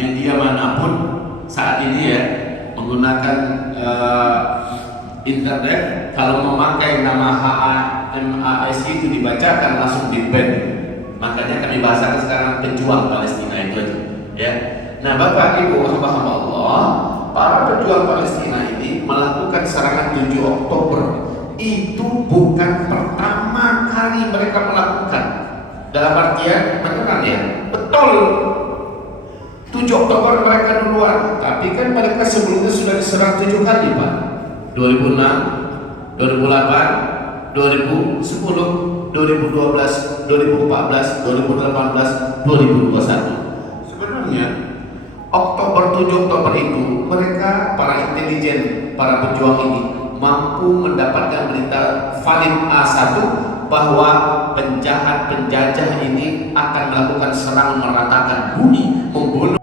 media manapun saat ini ya menggunakan internet, kalau memakai nama HAMAS itu dibacakan langsung di-ban. Makanya kami bahasakan sekarang pejuang Palestina itu ya. Nah, Bapak Ibu hamba-hamba Allah, para pejuang Palestina ini melakukan serangan 7 Oktober. Itu bukan pertama kali mereka melakukan. Dalam artian beneran ya, betul 7 Oktober mereka duluan, tapi kan mereka sebelumnya sudah diserang 7 kali Pak. 2006, 2008, 2010, 2012, 2014, 2018, 2021. Sebenarnya Oktober 7 Oktober itu mereka para intelijen, para pejuang ini mampu mendapatkan berita valid A1 bahwa penjahat-penjajah ini akan melakukan serang meratakan bumi, membunuh.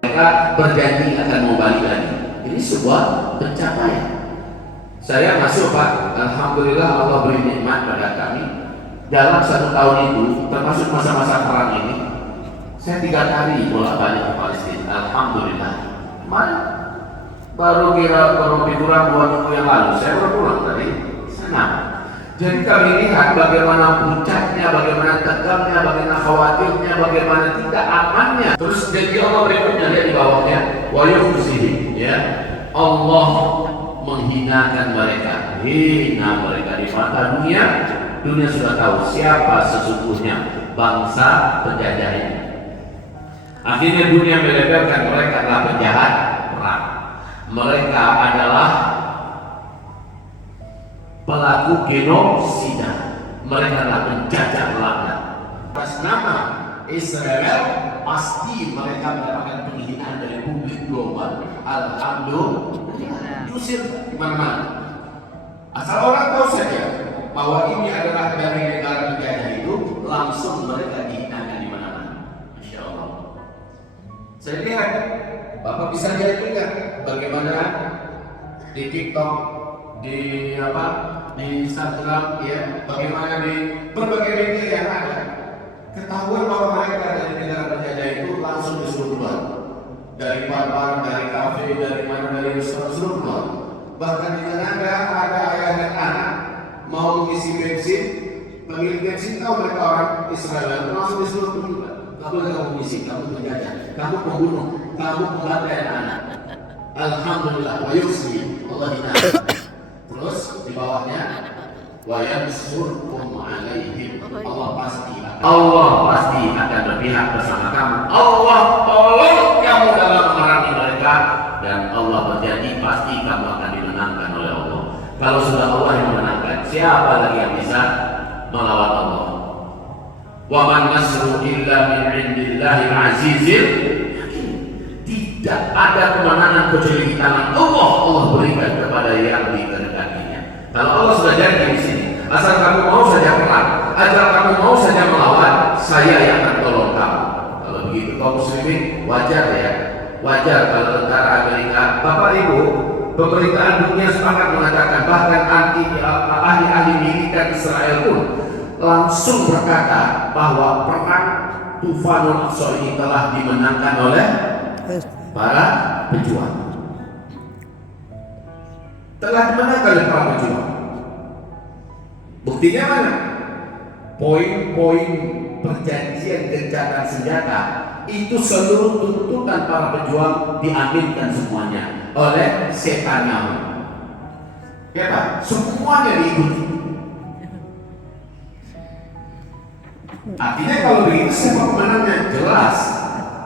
Mereka berjanji akan kembali lagi. Ini sebuah pencapaian. Saya masuk Pak, alhamdulillah Allah beri nikmat pada kami. Dalam 1 tahun itu, termasuk masa-masa perang ini, saya 3 kali bolak-balik ke Palestina. Alhamdulillah. Kemarin baru lebih kurang 2 minggu yang lalu saya baru pulang dari sana. Jadi kami lihat bagaimana puncaknya, bagaimana tegangnya, bagaimana khawatirnya, bagaimana tidak amannya. Terus jadi Allah berikutnya lihat di bawahnya, wa yukhzihim, ya. Allah menghinakan mereka, hina mereka di mata dunia. Dunia sudah tahu siapa sesungguhnya bangsa penjajah ini. Akhirnya dunia melabelkan mereka adalah penjahat perang. Mereka adalah pelaku genosida. Mereka adalah penjajah laknat. Atas nama Israel pasti mereka mendapatkan penghinaan dari publik global. Alhamdulillah. Diusir di mana-mana. Asal orang tahu saja bahwa ini adalah dari negara penjajah itu, langsung mereka dihinakan di mana-mana. Masya Allah. Saya lihat, Bapak bisa lihat juga bagaimana di TikTok, di Instagram, ya, bagaimana di berbagai media yang ada, ketahuan bahwa mereka dari negara penjajah itu langsung disuruh keluar dari bar, dari kafe, dari mana, dari restoran, suruh keluar. Bahkan di Kanada ada ayah dan anak mau mengisi bensin, pemilik bensin tahu mereka orang Israel, langsung disuruh keluar. Kamu jangan mengisi, kamu penjajah, kamu pembunuh, kamu pembantai anak. Alhamdulillah, wa yukhzi Allah hina. Terus di bawahnya wa yansurkum alaihim. Allah pasti akan berpihak bersama kamu. Allah tolong kamu dalam memerangi mereka, dan Allah berjanji pasti kamu akan dimenangkan oleh Allah. Kalau sudah Allah yang menangkan, siapa lagi yang bisa melawan Allah? Wa man nasru illa min indillahil azizil. Tidak ada kemenangan kecuali di tangan Allah. Allah berikan kepada yang dikehendakinya. Kalau Allah sudah janji di sini, asal kamu mau saja perang, asal kamu mau saja melawan, saya yang akan tolong kamu. Kalau begitu kaum muslimin, wajar ya, wajar kalau tentara Amerika, Bapak Ibu, pemerintahan dunia sepakat mengatakan, bahkan ahli-ahli militer Israel pun langsung berkata bahwa perang Tufanul Aqsa ini telah dimenangkan oleh para pejuang. Telah dimenangkan oleh para pejuang. Buktinya mana? Poin-poin perjanjian gencatan senjata itu seluruh tuntutan para pejuang diaminkan semuanya oleh Netanyahu. Ya Pak, semuanya diikuti. Artinya kalau begitu siapa pemenangnya? Jelas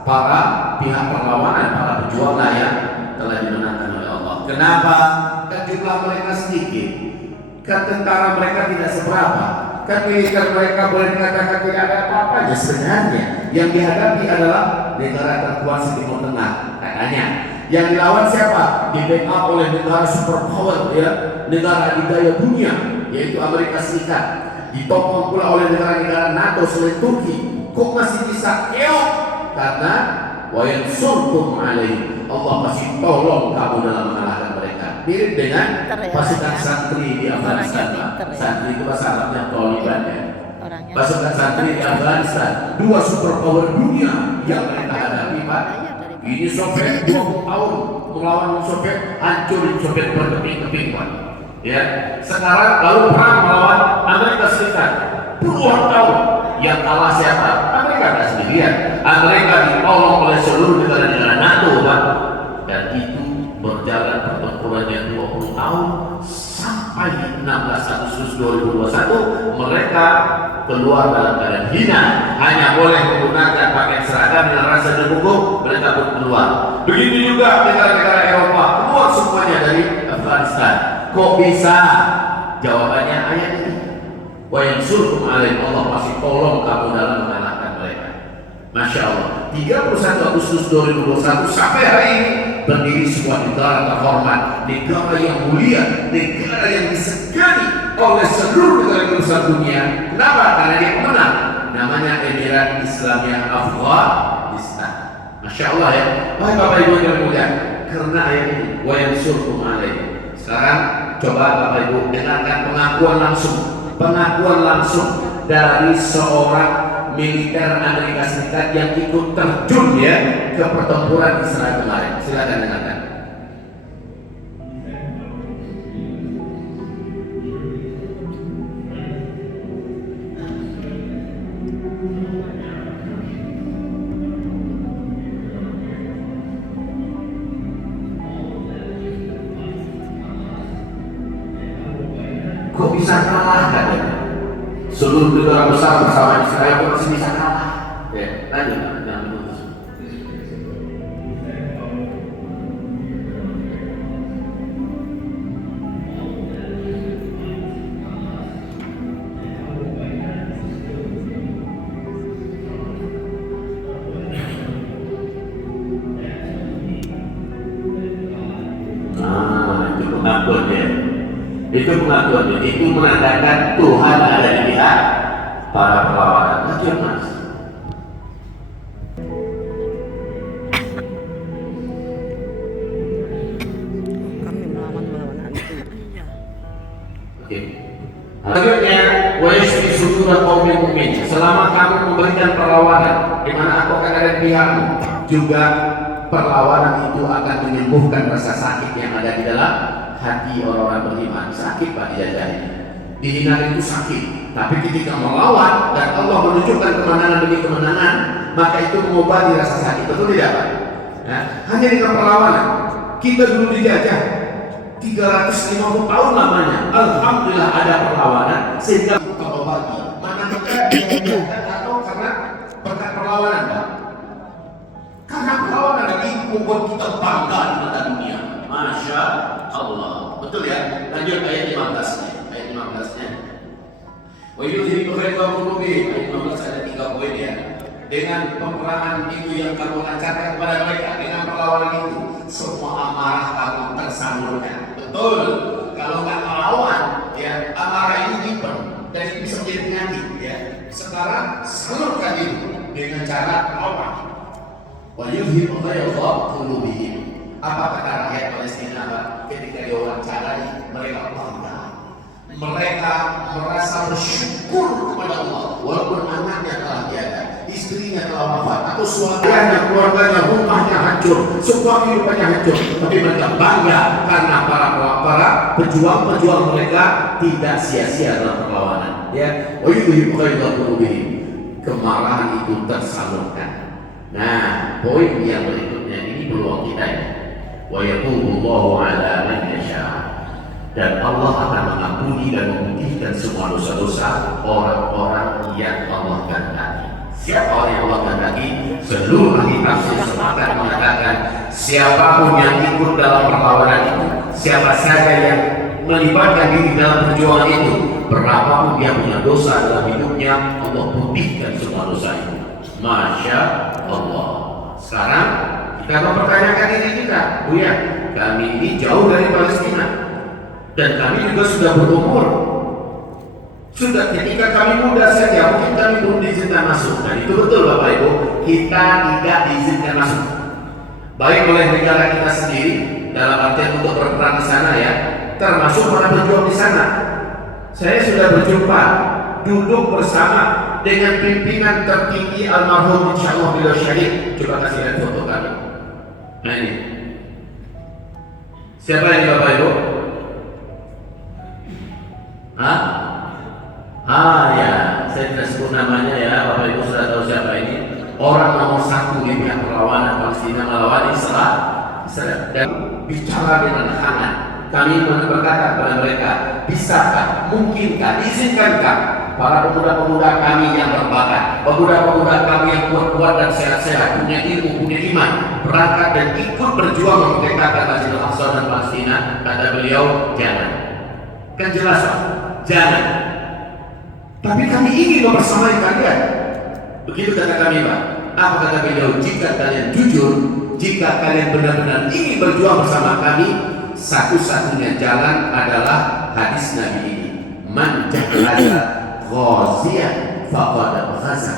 para pihak perlawanan, para pejuang yang telah dimenangkan oleh Allah. Kenapa? Kan jumlah mereka sedikit, kan tentara mereka tidak seberapa, kan militer mereka boleh dikatakan tidak ada apa-apanya. Sebenarnya yang dihadapi adalah negara terkuat di Timur Tengah katanya. Yang dilawan siapa? Di backup oleh negara superpower, ya, negara adidaya dunia, yaitu Amerika Serikat. Ditopang pula oleh negara-negara NATO selain Turki. Kok masih bisa keok? Karena wa yansurkum alaihim, Allah pasti tolong kamu dalam mengalahkan mereka. Mirip dengan pasukan santri di Afghanistan. Santri itu bahasa Arabnya Taliban ya. Pasukan santri di Afghanistan, 2 superpower dunia yang mereka hadapi Pak. Ini Soviet 20 tahun melawan Soviet, hancurin Soviet berkeping-keping, Pak. Ya, sekarang lalu perang melawan Amerika Serikat, puluhan tahun. Yang kalah siapa? Amerika tidak sendirian. Amerika ditolong oleh seluruh negara-negara NATO, Pak. Dan itu berjalan pertempurannya 20 tahun sampai 16 Agustus 2021 mereka keluar dalam keadaan hina, hanya boleh menggunakan pakaian seragam dengan rasa didukung, mereka pun keluar. Begitu juga negara-negara Eropa keluar semuanya dari Afghanistan. Kok bisa? Jawabannya ayat ini. Wa yansurkum alaihim, Allah pasti tolong kamu dalam mengalahkan mereka. Masya Allah. 31 Agustus 2021 sampai hari ini berdiri sebuah negara terhormat, negara yang mulia, negara yang disegani oleh seluruh negara besar dunia. Kenapa? Karena dia menang. Namanya Emirat Islamiyah Afghanistan. Masya Allah ya. Baik Bapak Ibu yang mulia, karena ayat ini wa yansurkum alaihim. Sekarang coba Bapak Ibu dengarkan pengakuan langsung dari seorang militer Amerika Serikat yang ikut terjun ya ke pertempuran Israel kemarin. Silakan dengarkan. Kok bisa kalah katanya? Seluruh negara besar bersama Israel kok masih bisa kalah? Ya, lanjut. Itu pengakuannya, itu menandakan Tuhan ada di pihak para perlawanan. Lanjut Mas. Kami melawan anti. Oke. Selanjutnya, wa yashfi sudur qaumil mukmin. Selama kamu memberikan perlawanan, di mana aku akan ada di pihakmu, juga perlawanan itu akan menyembuhkan rasa sakit yang ada di dalam hati orang-orang beriman. Sakit Pak dijajahi, dihina itu sakit, tapi ketika melawan dan Allah menunjukkan kemenangan demi kemenangan, maka itu mengobati rasa sakit. Betul tidak Pak? Ya, hanya dengan perlawanan. Kita dulu dijajah 350 tahun lamanya, alhamdulillah ada perlawanan sehingga terobati. Mana kita atau karena berkat perlawanan Pak? Karena perlawanan itu membuat kita bangga di mata dunia. Masya Allah. Betul ya? Lanjut ayat 15-nya. Ayat 15-nya. Wa yudhibu ghaiba qulubihim. Ayat 15 ada 3 poin ya. Dengan peperangan itu yang kamu lancarkan kepada mereka, dengan perlawanan itu, semua amarah kamu tersalurkan. Betul. Kalau nggak melawan, ya amarah ini nyimpen dan itu bisa menjadi penyakit. Ya. Sekarang salurkan itu dengan cara melawan. Wa yudhibu ghaiba qulubihim. Apa kata rakyat Palestina ketika diwawancarai? Mereka bangga, mereka merasa bersyukur kepada Allah walaupun anaknya telah tiada, istrinya telah wafat, atau suaminya, keluarganya, rumahnya hancur, semua kehidupannya hancur, tapi mereka bangga karena para pejuang mereka tidak sia-sia dalam perlawanan. Ya, kemarahan itu tersalurkan. Nah, poin yang berikutnya ini peluang kita ya. Wa yatubullahu ala man yasha. Dan Allah akan mengampuni dan memutihkan semua dosa-dosa orang-orang yang Allah kehendaki. Siapa orang yang Allah kehendaki? Seluruh ahli tafsir sepakat mengatakan siapapun yang ikut dalam perlawanan itu, siapa saja yang melibatkan diri dalam perjuangan itu, berapapun dia punya dosa dalam hidupnya, Allah putihkan semua dosa itu. Masya Allah. Sekarang kita mempertanyakan diri kita, Buya, kami ini jauh dari Palestina dan kami juga sudah berumur. Sudah ketika kami muda saja, mungkin kami belum diizinkan masuk. Dan itu betul Bapak Ibu, kita tidak diizinkan masuk. Baik oleh negara kita sendiri dalam artian untuk berperang di sana ya, termasuk para pejuang di sana. Saya sudah berjumpa, duduk bersama dengan pimpinan tertinggi almarhum insyaallah beliau syahid. Coba kasih lihat foto kami. Nah ini. Siapa ini Bapak Ibu? Hah? Ya, saya tidak sebut namanya ya, Bapak Ibu sudah tahu siapa ini. Orang nomor satu di pihak perlawanan Palestina melawan Israel. Dan bicara dengan hangat. Kami berkata kepada mereka, bisakah, mungkinkah, izinkankah para pemuda-pemuda kami yang berbakat, pemuda-pemuda kami yang kuat-kuat dan sehat-sehat, punya ilmu, punya iman, berangkat dan ikut berjuang memerdekakan Masjidil Aqsa dan Palestina? Kata beliau, jangan. Kan jelas Pak, jangan. Tapi kami ingin mempersamai kalian. Begitu kata kami Pak. Apa kata beliau? Jika kalian jujur, jika kalian benar-benar ingin berjuang bersama kami, satu-satunya jalan adalah hadis Nabi ini. Man jahada ghaziyan faqad ghaza.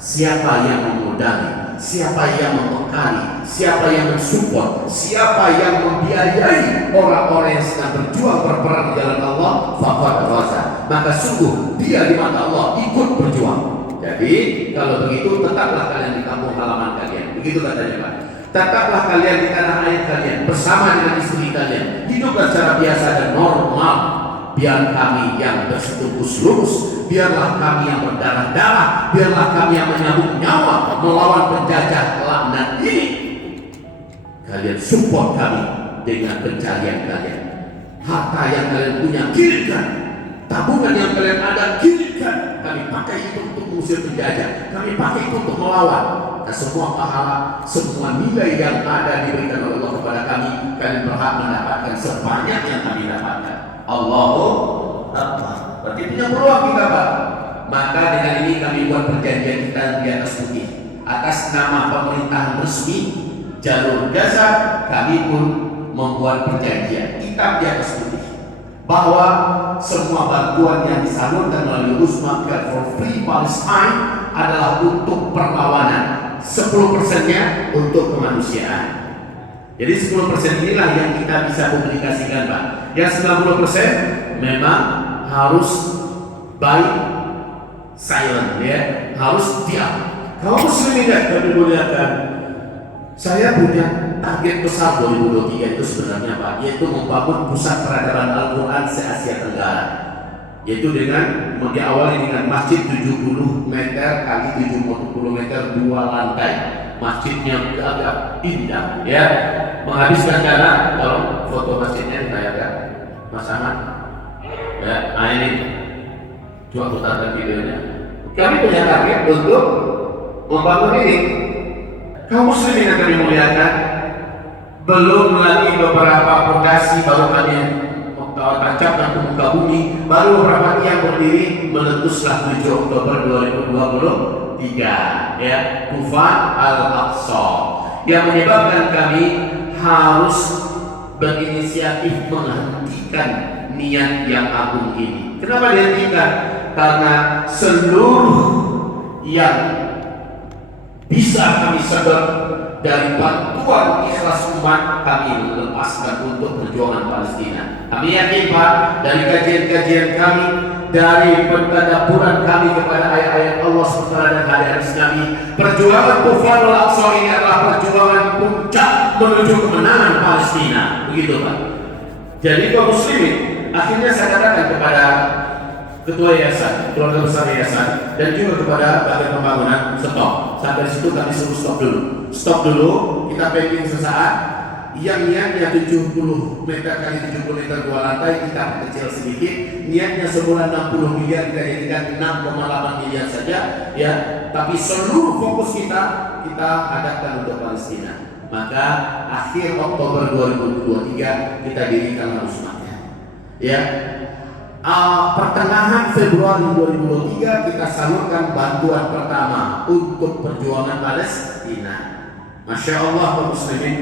Siapa yang memudahi, siapa yang membekali, siapa yang mensupport, siapa yang membiayai orang-orang yang sedang berjuang berperang di jalan Allah, faqad ghaza. Maka sungguh dia di mata Allah ikut berjuang. Jadi kalau begitu tetaplah kalian di kampung halaman kalian. Begitu katanya Pak. Tetaplah kalian di tanah air kalian bersama dengan istri kalian. Hiduplah secara biasa dan normal. Biar kami yang bersekutus lurus, biarlah kami yang berdarah-darah, biarlah kami yang menyambut nyawa melawan penjajah laknat ini. Kalian support kami dengan pencarian kalian. Harta yang kalian punya kirimkan, tabungan yang kalian ada kirimkan. Kami pakai itu untuk mengusir penjajah, kami pakai itu untuk melawan. Dan semua pahala, semua nilai yang ada diberikan oleh Allah kepada kami, kalian berhak mendapatkan sebanyak yang kami dapatkan. Allahu Akbar. Berarti punya peluang kita Pak. Maka dengan ini kami buat perjanjian kita di atas putih, atas nama pemerintahan resmi Jalur Gaza. Kami pun membuat perjanjian hitam di atas putih bahwa semua bantuan yang disalurkan melalui Usmaker for Free Palestine adalah untuk perlawanan. 10%-nya untuk kemanusiaan. Jadi 10% inilah yang kita bisa publikasikan Pak. Yang 90% memang harus by silent ya, harus diam. Kalau muslimin yang kami muliakan, saya punya target besar 2023 itu sebenarnya Pak, yaitu membangun pusat peradaban Al-Quran se-Asia Tenggara. Yaitu dengan diawali dengan masjid 70 meter kali 70 meter 2 lantai. Masjidnya agak indah ya, menghabiskan dana. Kalau foto masjidnya ditayangkan Mas Ahmad ya, ini coba putarkan videonya. Kami punya target untuk membangun ini. Kaum muslimin yang kami muliakan, belum lagi beberapa fondasi baru kami tancapkan ke muka bumi, baru beberapa tiang berdiri meletuslah 7 Oktober 2023 ya, Tufan Al-Aqsa, yang menyebabkan kami harus berinisiatif menghentikan niat yang agung ini. Kenapa dihentikan? Karena seluruh yang bisa kami sedot dari bantuan ikhlas umat kami lepaskan untuk perjuangan Palestina. Kami yakin Pak, dari kajian-kajian kami, dari pentadaburan kami kepada ayat-ayat Allah SWT dan hadis Nabi, perjuangan Tufanul Aqsa ini adalah perjuangan puncak menuju kemenangan Palestina. Begitu Pak. Jadi kaum muslimin, akhirnya saya katakan kepada Ketua Yayasan, keluarga besar Yayasan, dan juga kepada bagian pembangunan, stop. Sampai situ kami suruh stop dulu. Stop dulu, kita packing sesaat. Yang niatnya 70 meter kali 70 meter 2 lantai, kita kecil sedikit. Niatnya sebulan 60 miliar, kita jadikan 6,8 miliar saja. Ya, tapi seluruh fokus kita hadapkan untuk Palestina. Maka akhir Oktober 2023 kita dirikan Usmaker. Ya. Pertengahan Februari 2023 kita salurkan bantuan pertama untuk perjuangan Palestina. Masya Allah kaum muslimin,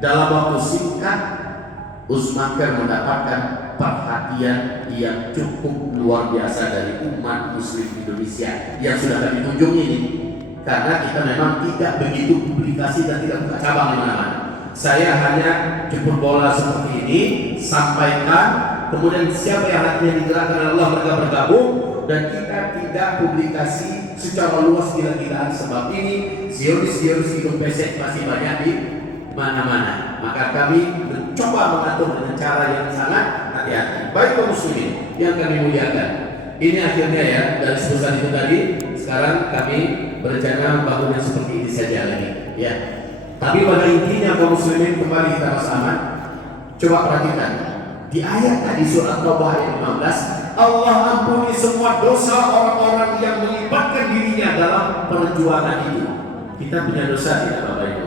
dalam waktu singkat Usmaker mendapatkan perhatian yang cukup luar biasa dari umat muslim Indonesia yang sudah kami kunjungi ini. Karena kita memang tidak begitu publikasi dan tidak buka cabang di mana-mana. Saya hanya jemput bola seperti ini, sampaikan. Kemudian siapa yang hatinya digerakkan oleh Allah mereka bergabung, dan kita tidak publikasi secara luas gila-gilaan sebab ini Zionis hidung pesek masih banyak di mana-mana. Maka kami mencoba mengatur dengan cara yang sangat hati-hati. Baik kaum muslimin yang kami muliakan, ini akhirnya ya dari sebesar itu tadi. Sekarang kami berencana bangun yang seperti ini saja lagi. Ya. Tapi pada intinya kaum muslimin, kembali kita bersama. Coba perhatikan di ayat tadi surat Taubah ayat 15, Allah ampuni semua dosa orang-orang yang melibatkan dirinya dalam perjuangan itu. Kita punya dosa tidak Bapak Ibu?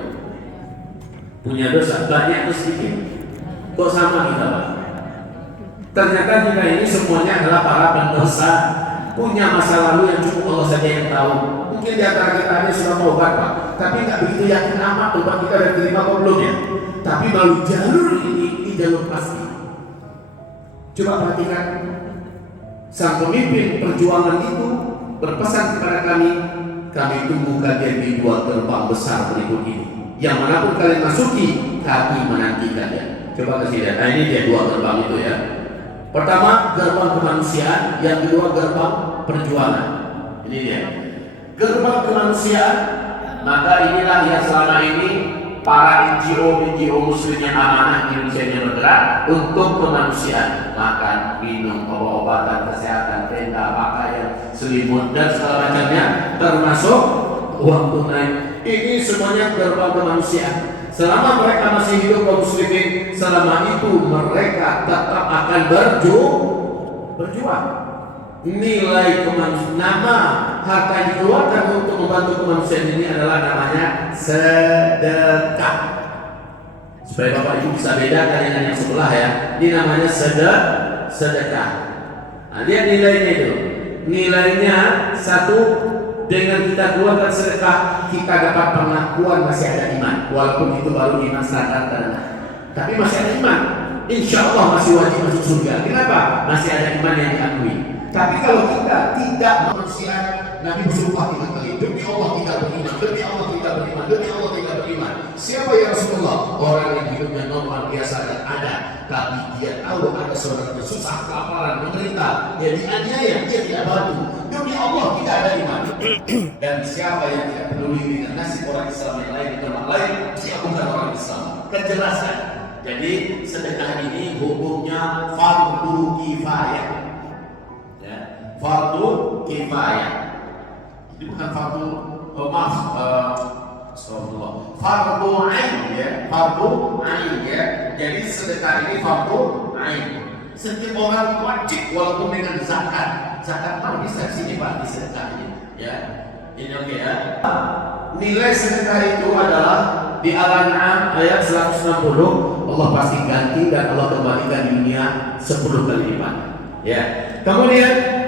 Punya dosa banyak atau sedikit? Kok sama kita Pak? Ternyata kita ini semuanya adalah para pendosa, punya masa lalu yang cukup Allah saja yang tahu. Mungkin di antara kita ini sudah taubat Pak, tapi nggak begitu yakin amat taubat kita sudah terima atau belum ya. Tapi melalui jalur ini jalur pasti. Coba perhatikan, sang pemimpin perjuangan itu berpesan kepada kami tunggu kalian di dua gerbang besar berikut ini. Yang manapun kalian masuki, kami menanti kalian. Coba kasih lihat. Nah, ini dia dua gerbang itu ya. Pertama gerbang kemanusiaan, yang kedua gerbang perjuangan. Ini dia. Gerbang kemanusiaan, maka inilah yang selama ini para NGO muslim yang amanah di Indonesia yang bergerak untuk kemanusiaan, makan, minum, obat-obatan, kesehatan, tenda, pakaian, selimut dan segala macamnya, termasuk uang tunai. Ini semuanya gerbang kemanusiaan. Selama mereka masih hidup kaum muslimin, selama itu mereka tetap akan berjuang. Nilai kemanusiaan, nama harta yang dikeluarkan untuk membantu kemanusiaan ini adalah namanya sedekah. Supaya Bapak Ibu bisa bedakan dengan yang sebelah ya. Ini namanya sedekah. Nah, lihat nilainya itu. Nilainya satu, dengan kita keluarkan sedekah, kita dapat pengakuan masih ada iman. Walaupun itu baru iman standar terendah, tapi masih ada iman. Insya Allah masih wajib masuk surga. Kenapa? Masih ada iman yang diakui. Tapi kalau kita tidak manusia, Nabi bersumpah 3 kali, demi Allah tidak beriman, demi Allah tidak beriman, demi Allah tidak beriman. Siapa ya Rasulullah? Orang yang hidupnya normal biasa dan ada, tapi dia tahu ada seorang yang susah, kelaparan, menderita, dia dianiaya, dia tidak bantu. Demi Allah tidak ada iman. Dan siapa yang tidak peduli dengan nasib orang Islam yang lain di tempat lain, dia bukan orang Islam. Kejelasan. Jadi sedekah ini hukumnya fardu kifayah. Fardu kifayah. Ini bukan fardu fardu ain ya, fardu ain ya. Jadi sedekah ini fardu ain. Setiap orang wajib walaupun dengan zakat. Zakat mana bisa sini Pak di sedekah ini ya. Ini oke ya. Nilai sedekah itu adalah di Al-An'am ayat 160, Allah pasti ganti dan Allah kembalikan di dunia 10 kali lipat. Ya. Kemudian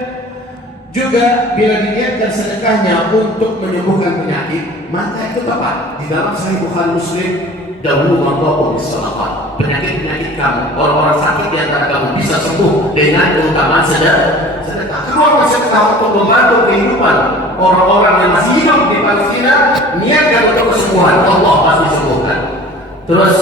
juga bila diniatkan sedekahnya untuk menyembuhkan penyakit, maka itu tepat. Di dalam Sahih Bukhari Muslim, dahulu maqaum bisalaqat. Penyakit-penyakit kamu, orang-orang sakit di antara kamu bisa sembuh dengan keutamaan sedekah. Kedua, sedekah untuk membantu kehidupan orang-orang yang masih hidup di Palestina, niatkan untuk kesembuhan, Allah pasti sembuhkan. Terus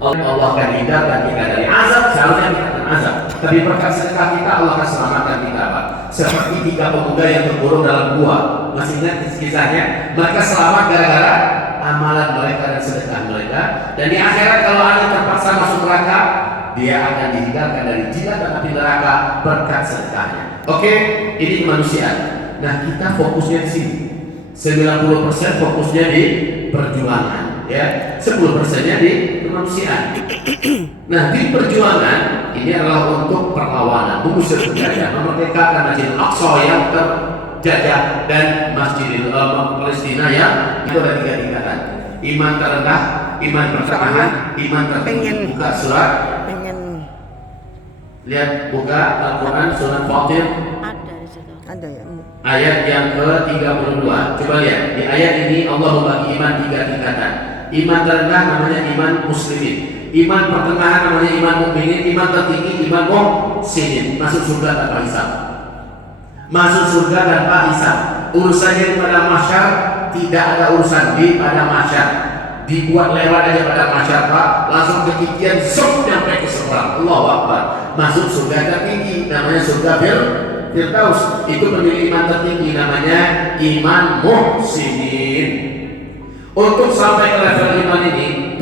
Allah akan hindarkan kita dari azab, seharusnya kita akan azab. Tapi berkat sedekah kita, Allah akan selamatkan kita Pak. Seperti 3 pemuda yang terkurung dalam gua. Masih ingat kisahnya? Mereka selamat gara-gara amalan mereka dan sedekah mereka. Dan di akhirat kalau ada terpaksa masuk neraka, dia akan dihindarkan dari jilat dan api neraka berkat sedekahnya. Oke, ini kemanusiaan. Nah, kita fokusnya di sini. 90% fokusnya di perjuangan, ya. 10%-nya di kemanusiaan. Nah, di perjuangan ini adalah untuk perlawanan, mengusir penjajah, memerdekakan Masjidil Aqsa yang terjajah dan Masjidil Palestina yang itu ada 3 tingkatan. Iman terendah, iman pertengahan, iman tertinggi. Buka surat. Lihat buka Al-Quran surat Fatir. Ada di situ. Ada ya. Ayat yang ke-32. Coba lihat, di ayat ini Allah membagi iman 3 tingkatan. Iman terendah namanya iman muslimin. Iman pertengahan namanya iman mukminin. Iman tertinggi iman muhsinin. Masuk surga tanpa hisab. Masuk surga tanpa hisab. Urusannya pada mahsyar, tidak ada urusan di pada mahsyar. Dibuat lewat aja pada mahsyar Pak, langsung kekikian sok sampai ke seberang. Allahu Akbar. Masuk surga tertinggi namanya surga Firdaus. Itu pemilik iman tertinggi namanya iman muhsinin. Untuk sampai ke level iman ini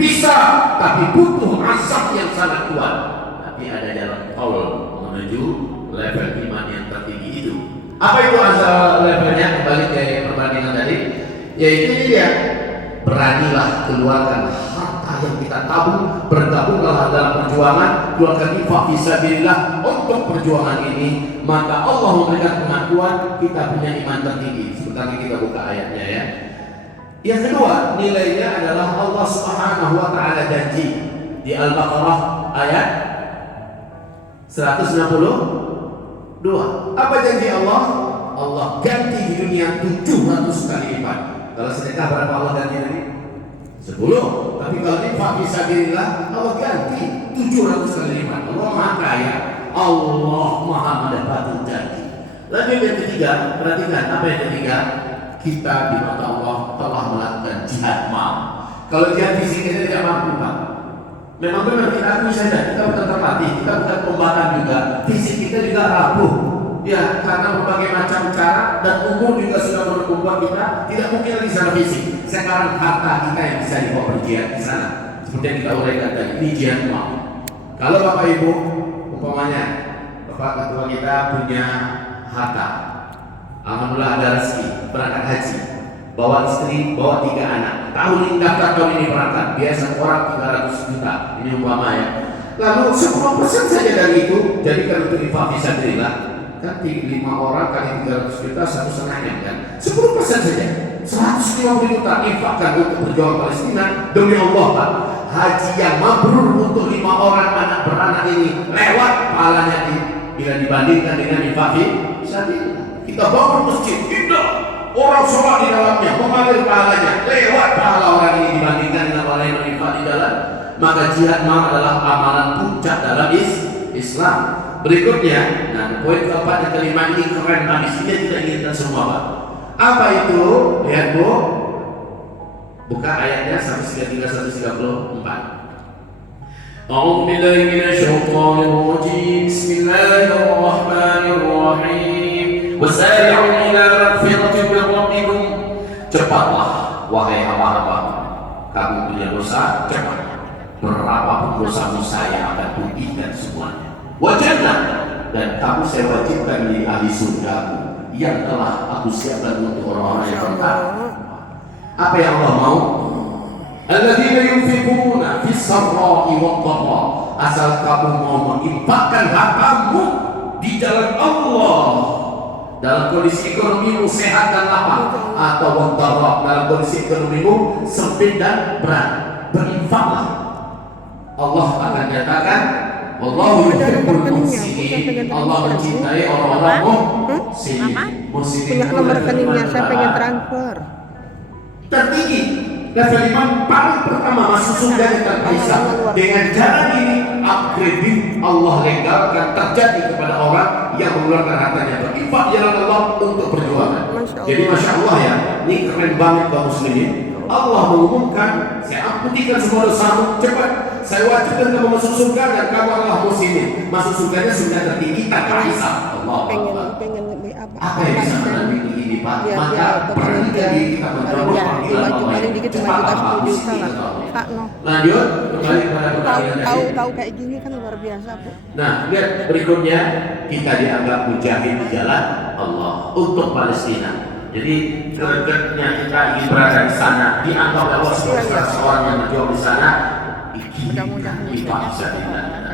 tapi butuh azab yang sangat kuat. Tapi ada jalan tol menuju level iman yang tertinggi itu. Apa itu azab levelnya? Kembali ke perbandingan tadi, yaitu dia beranilah keluarkan harta yang kita tabung, bergabunglah dalam perjuangan, keluarkan infak fisabilillah untuk perjuangan ini, maka Allah memberikan pengakuan kita punya iman tertinggi. Sebentar kita buka ayatnya ya. Yang kedua, nilainya adalah Allah Subhanahu wa taala janji di Al-Baqarah ayat 162. Apa janji Allah? Allah ganti di dunia 700 kali lipat. Kalau sedekah berapa Allah ganti tadi? 10. Tapi kalau infak fisabilillah Allah ganti 700 kali lipat. Allah Maha Kaya, Allah Maha mendapatkan janji. Lalu yang ketiga, perhatikan apa yang ketiga? Kita di mata Allah telah melakukan jihad mal. Kalau jihad fisik kita tidak mampu, Pak. Memang benar kita akui saja, kita bukan terlatih, kita bukan kombatan juga. Fisik kita juga rapuh. Ya, karena berbagai macam cara dan umur juga sudah membuat kita tidak mungkin lagi secara fisik. Sekarang harta kita yang bisa dibawa berjihad di sana. Seperti yang kita uraikan tadi, ini jihad mal. Kalau Bapak Ibu, umpamanya Bapak ketua kita punya harta, alhamdulillah ada rezeki, berangkat haji, bawa istri, bawa 3 anak. Tahun ini daftar, tahun ini berangkat, biasa orang 300 juta, ini umpama ya. Lalu 10% saja dari itu, jadi kalau itu infak fisabilillah, kan 5 orang kali 300 juta, 1,5 kan, 10% saja, 150 juta infakkan untuk perjuangan Palestina demi Allah, Pak. Haji yang mabrur untuk 5 orang anak beranak ini lewat pahalanya bila dibandingkan dengan infak fisabilillah. Kita bangun masjid, indah, orang sholat di dalamnya, mengalir pahalanya, lewat pahala orang ini dibandingkan dengan orang yang berinfak di dalam. Maka jihad mal adalah amalan puncak dalam Islam. Berikutnya, nah poin keempat dan kelima ini keren, habis ini kita inginkan semua, Pak. Apa itu? Lihat Bu, buka ayatnya 133-134. أعوذ بالله من الشيطان الرجيم بسم الله الرحمن الرحيم وسارعوا إلى مغفرة من ربكم. Cepatlah wahai hamba-hamba, kamu punya dosa, cepat. Berapapun dosamu saya akan pulihkan semuanya. Wajiblah, dan kamu saya wajibkan di ahli surgaku yang telah aku siapkan untuk orang-orang yang bertakwa. Apa yang Allah mau? Alladzina yunfiquna fis sarra'i wad dharra. Asal kamu mau menginfakkan hartamu di jalan Allah dalam kondisi ekonomimu sehat dan lapang, atau wad dharra dalam kondisi ekonomimu sempit dan berat, berinfaklah. Allah akan nyatakan Wallahu yuhibbul muhsinin. Allah mencintai orang-orang muhsinin. Punya nomor rekeningnya, saya pengen transfer. Tertinggi level iman paling pertama masuk surga tanpa hisab. Dengan cara ini kredit Allah legalkan terjadi kepada orang yang mengeluarkan hartanya berinfak di jalan Allah untuk perjuangan. Jadi Masya Allah ya, ini keren banget kaum muslimin. Allah mengumumkan, saya ampunikan semua dosamu, cepat saya wajibkan kamu masuk surga dan kamu adalah muslimin. Masuk surganya sudah tertinggi tanpa hisab. Allah pengen apa yang bisa menandingi ini, Pak? Maka perhatikan diri kita mencoba panggilan Allah yang cepat hapus ini. Lanjut kembali kepada pertanyaan tadi. Tahu kayak gini kan luar biasa, Bu. Nah, lihat berikutnya, kita dianggap mujahid di jalan Allah untuk Palestina. Jadi gregetnya kita ingin berada di sana, dianggap Allah sebagai seorang yang berjuang di sana. Kita bisa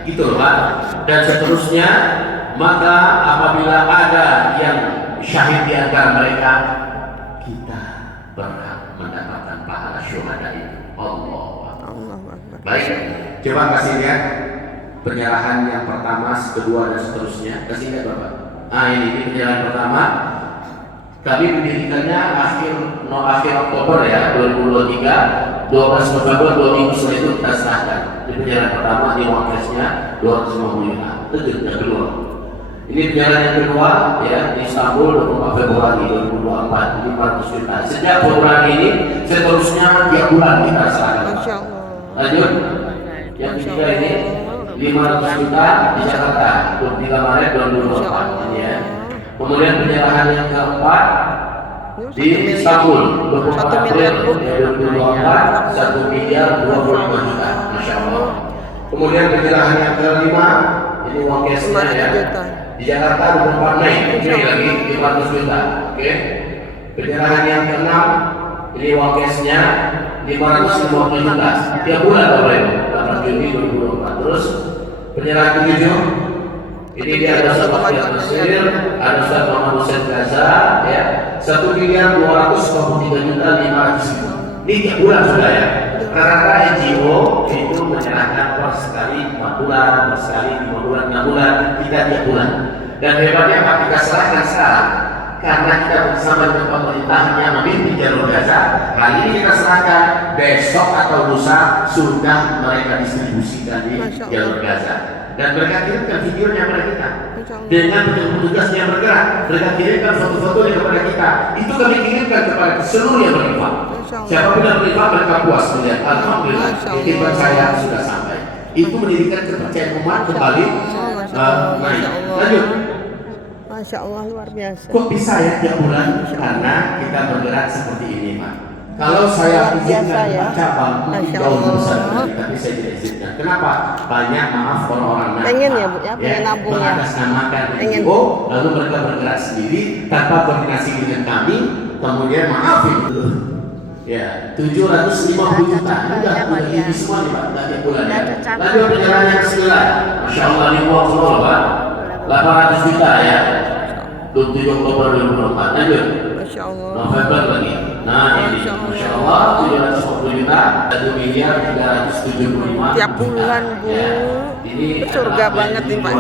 gitu loh, Pak. Dan seterusnya, maka apabila ada yang syahid di antara mereka, kita berhak mendapatkan pahala syuhada itu. Allah. Baik, coba kasih lihat penyerahan yang pertama, kedua dan seterusnya. Kasih lihat Bapak. Ini penyerahan pertama. Kami mendirikannya akhir Oktober ya 2023, 12 November 2 minggu setelah itu kita serahkan. Ini penyerahan pertama, ini wakilnya 250 juta. Itu yang kedua. Ini penyerahan yang kedua ya di Istanbul 24 Februari 2024, 500 juta. Sejak Februari ini seterusnya tiap bulan kita serahkan. Lanjut. Yang ketiga ini 500 juta di Jakarta 23 Maret 2024 ini ya. Kemudian penyerahan yang keempat di Istanbul 24 April 2024 1 miliar 25 juta. Masya Allah. Kemudian penyerahan yang kelima, ini uang cashnya 500 ya. juta. Di Jakarta 24 Mei, ini lagi 500 juta. Oke. Penyerahan yang keenam, ini uang cashnya 550 juta. Tiap bulan Bapak Ibu, 8 Juni 2024. Terus penyerahan ketujuh, ini dia ada Ustaz Baktiar Nasir, ada Ustaz Muhammad Hussein Gaza, ya, 1.253.500.000. Ini tiap bulan sudah ya. Rata-rata NGO itu menyerahkan per sekali 4 bulan, per sekali 5 bulan, 6 bulan, kita tiap bulan. Dan hebatnya apa? Kita serahkan sekarang karena kita bersama dengan pemerintah yang memimpin jalur Gaza. Kali ini kita serahkan, besok atau lusa sudah mereka distribusikan di jalur Gaza. Dan mereka kirimkan videonya kepada kita dengan petugas yang bergerak. Mereka kirimkan foto-fotonya kepada kita. Itu kami kirimkan kepada seluruh yang berinfak. Siapapun yang berinfak mereka puas melihat. Alhamdulillah, titipan saya sudah sampai. Itu mendirikan kepercayaan umat kembali. Naik. Lanjut. Masya Allah, luar biasa. Kok bisa ya tiap bulan? Karena kita bergerak seperti ini, Pak. Kalau saya izinkan ya. cabang mungkin jauh lebih besar lagi, tapi saya tidak izinkan. Kenapa? Banyak maaf orang-orang Pengen ya, Bu, ya, pengen nabung ya. mengatasnamakan Pengen. NGO, lalu mereka bergerak sendiri tanpa koordinasi dengan kami, kemudian maafin dulu. Ya, 750 juta. Udah ini semua nih Pak, tiap bulan ya. Lanjut penyerahan yang ke-9. Masya Allah, ini uang semua Pak. 800 juta ya. 7 Oktober 2024. Lanjut. Masya Allah. November lagi. Nah ini Masya Allah 750 juta 1 miliar 375 Tiap bulan Bu. ya. Ini Surga banget nih Pak.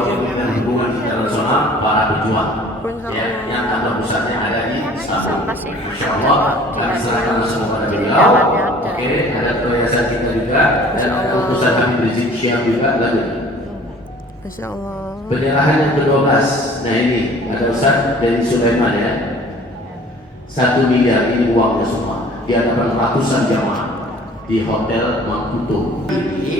Hubungan internasional para pejuang ya, yang kantor pusatnya ada di Istanbul. Masya Allah kami serahkan semua pada beliau. Oke, ada yayasan kita juga dan utusan kami Rizik Syihab juga. Lanjut. Masya Allah. Penyerahan yang ke-12. Nah ini ada Ustaz dari Sulaiman ya. 1 miliar ini uangnya semua di hadapan ratusan jamaah di Hotel Maputo. Ini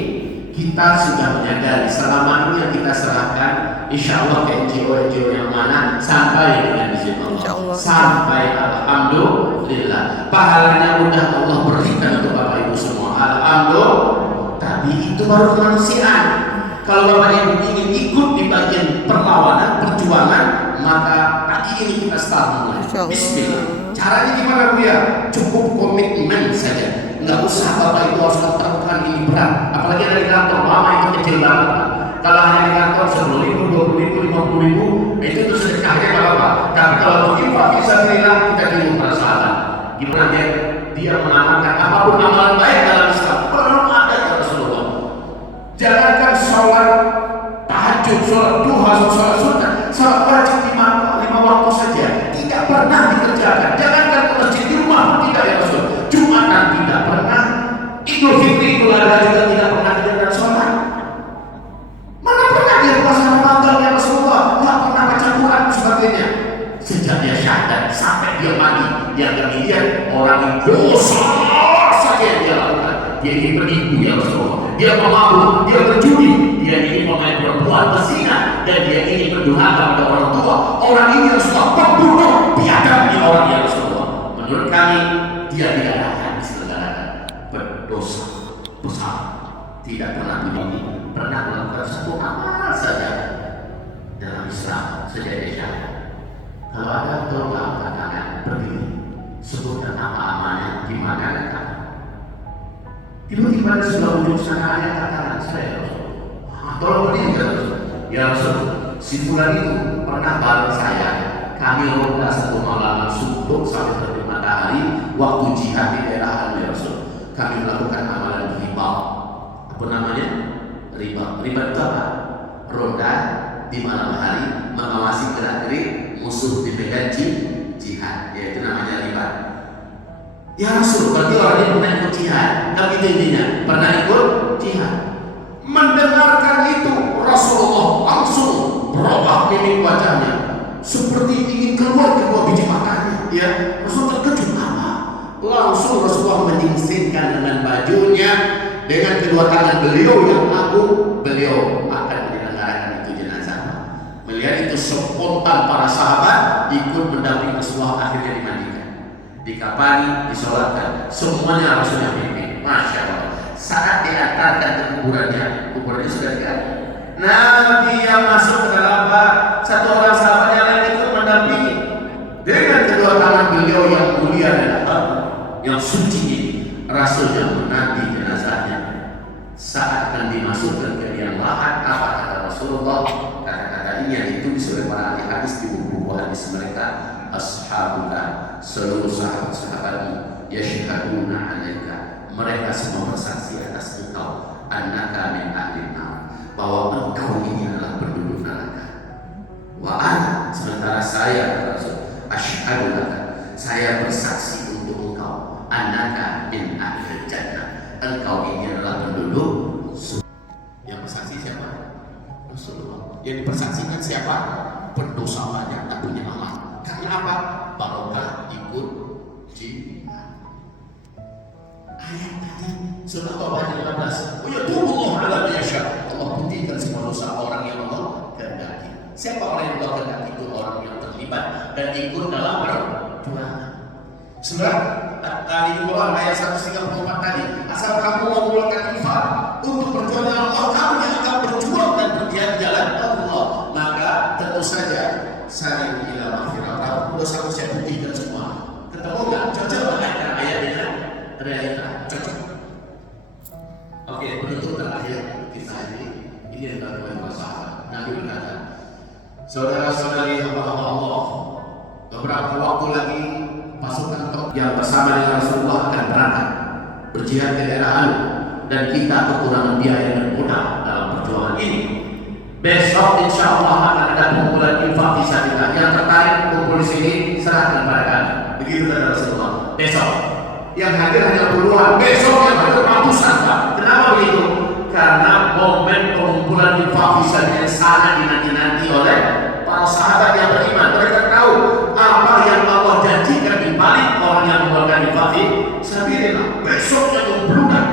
kita sudah menyadari selama ini yang kita serahkan, insya Allah ke NGO yang mana sampai dengan izin Allah, sampai alhamdulillah pahalanya mudah Allah berikan untuk Bapak Ibu semua. Alhamdulillah. Tapi itu baru kemanusiaan. Kalau Bapak Ibu ingin ikut di bagian perlawanan, perjuangan, maka pagi ini kita start mulai. Bismillah. Caranya gimana Bu ya? Cukup komitmen saja. Nggak usah Bapak Ibu harus katakan ini berat. Apalagi ada di kantor, lama itu kecil banget. Kalau hanya di kantor 10.000, 20.000, 50.000, itu tuh sedekahnya nggak apa-apa. Tapi kalau untuk infak bisa bilang kita kirim pada sahabat. Gimana dia mengamalkan apapun amalan baik dalam Islam perlu ada ya Rasulullah. Jangankan sholat tahajud, sholat duha, sholat sunnah, sholat wajib 5 waktu saja tidak pernah dikerjakan. Jangankan ke masjid, di rumah tidak ya Rasul. Jumatan tidak pernah, Idul Fitri, Idul Adha juga tidak pernah dikerjakan sholat. Mana pernah dia puasa Ramadan ya Rasulullah? Nggak pernah baca Quran sebagainya. Sejak dia syahadat sampai dia mati, yang kemudian orang yang dosa saja yang dia lakukan. Dia ingin beribu ya Rasulullah. Dia pemabuk, dia berjudi, dia ingin memain perempuan berzina, dan dia ingin berdurhaka kepada orang tua. Orang ini Rasulullah pembunuh, biadab di orang yang Rasulullah. Menurut kami, dia tidak akan diselenggarakan. Berdosa besar, tidak pernah begini, pernah melakukan satu amal saja dalam Islam sejak dia syahadat. Kalau ada tolong angkat tangan, berdiri, sebutkan apa amalnya, di mana ada tangan. Tiba-tiba di sebelah ujung sana ada katakan saya Rasul. Tolong berdiri ya Rasul. Ya Rasul, si fulan itu pernah bareng saya. Kami ronda satu malam suntuk sampai terbit matahari waktu jihad di daerah ya Rasul. Kami melakukan amalan riba. Apa namanya? Riba. Riba itu apa? Ronda di malam hari mengawasi gerak-gerik musuh di medan jihad. Yaitu namanya riba. Ya Rasul, berarti orang ini pernah ikut jihad. Tapi intinya pernah ikut jihad. Mendengarkan itu Rasulullah langsung berubah mimik wajahnya, seperti ingin keluar kedua biji matanya. Ya, Rasul terkejut apa? Langsung Rasulullah menyingsingkan dengan bajunya, dengan kedua tangan beliau yang agung, beliau akan menyelenggarakan itu jenazah. Melihat itu spontan para sahabat ikut mendampingi Rasulullah, akhirnya dimandikan, dikafani, disolatkan, semuanya Rasulullah pimpin. Masya Allah. saat diantarkan ke kuburannya sudah tidak. Nabi yang masuk ke dalam satu orang sahabat yang lain itu mendampingi dengan kedua tangan beliau yang mulia dan yang suci ini. Rasulnya menanti jenazahnya. Saat akan dimasukkan ke liang lahat, apa kata Rasulullah? Kata-kata ini yang ditulis oleh para ahli hadis di buku hadis mereka. Ashabuka, seluruh sahabat-sahabatmu, yashhaduna alaika, mereka semua bersaksi atas engkau, annaka min ahli nar, bahwa engkau ini adalah penduduk neraka. Wa ana, sementara saya asyhadu laka, saya bersaksi untuk engkau, annaka min ahli jannah, engkau ini adalah penduduk surga. Yang bersaksi siapa? Rasulullah. Yang dipersaksikan siapa? Pendosa banyak tak punya amal. Karena apa? Barokah ikut jihad. Ayat tadi surah Taubah 15. Ya tubuh Allah ala yasha. Allah putihkan semua dosa orang yang Allah kehendaki. Siapa orang yang Allah kehendaki? Itu orang yang terlibat dan ikut dalam perjuangan. Surah Al-Imran ayat 134 tadi. Asal kamu mengeluarkan infak untuk perjuangan Allah, kamu yang akan berjuang dan berjihad jalan Allah, maka tentu saja saling ila maghfirah. Dosa saya putihkan semua. Ketemu nggak? Cocok nggak ayat dengan realita? Cocok. Oke, penutup terakhir kita ini adalah dua sahabat. Nabi berkata, saudara-saudari hamba-hamba Allah, beberapa waktu lagi pasukan yang bersama dengan Rasulullah akan berangkat berjihad ke daerah Anu, dan kita kekurangan biaya dan modal dalam perjuangan ini. Besok insya Allah akan ada pengumpulan infak fisabilillah. Yang tertarik kumpul di sini, serahkan kepada kami. Begitu kata Rasulullah. Besok yang hadir hanya puluhan, besok yang hadir ratusan, Pak. Kenapa begitu? Karena momen pengumpulan infak fisabilillah sangat dinanti-nanti oleh para sahabat yang beriman. Mereka tahu apa yang Allah janjikan di balik orang yang mengeluarkan infak fisabilillah. Besoknya kumpulkan.